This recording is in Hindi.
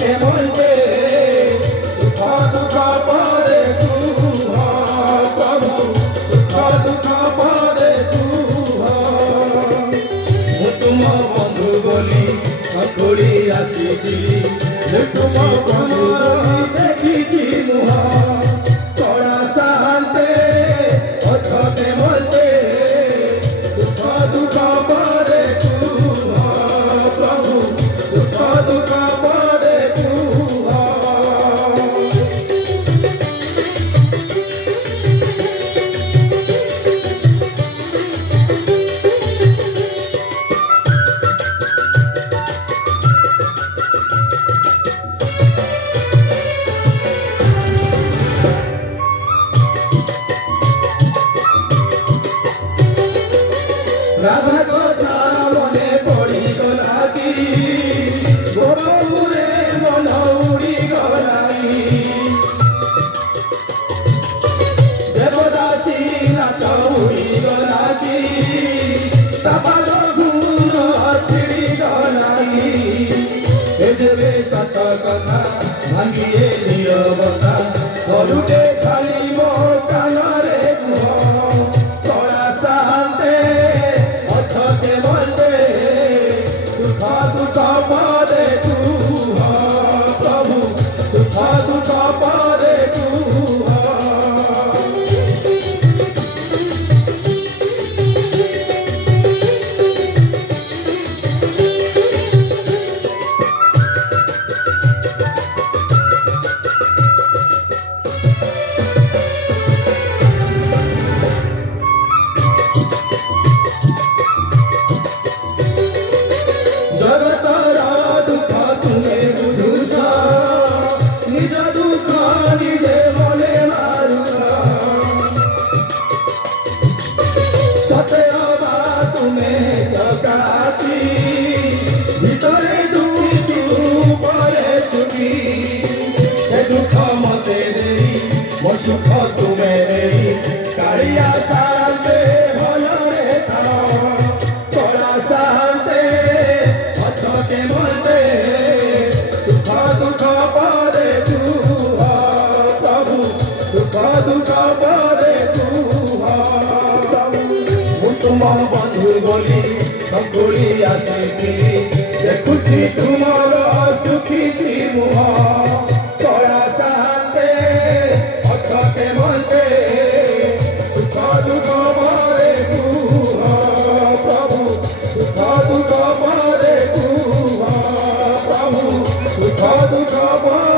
के मरते सुख दुख पारे तू प्रभु सुख दुख पारे तू तुम बंधु बोली सकुड़ी आसीली तुम देखी मुह तोड़ा शांते अछते मरते सुख दुख पारे तू प्रभु सुख दुख पारे तू राधा कथा मने पड़ी गला की गोपुरे मन उड़ी गलाई देवदासी नाच उड़ी गला की तपाद घूर छिड़ी गलाई एजबे सत कथा भांगिए नीरवता करुटे खाली मो कानरे कुह तोड़ा शांते अछते मरते सुख दुख पारे तू प्रभु सुख दुख पारे तू जगतरा दुख तुम्हें बुझुसा निज दुख निजे मने मारुसा सत्यवा तुम्हें जगाती भीतरे दुखी ऊपरे सुखी से दुख मते देई मो सुख तुम्हें देई कालिया शांते भलरे था तोड़ा शांते अछते मरते सुख दुख पारे तू प्रभु सुख दुख पारे तू तुम बंधु बोली सकुड़ी आसीली देखुची तुमर सुखी मुह तोड़ा शांते अछते मरते सुख दुख पारे तू प्रभु सुख दुख पारे तू प्रभु सुख दुख पारे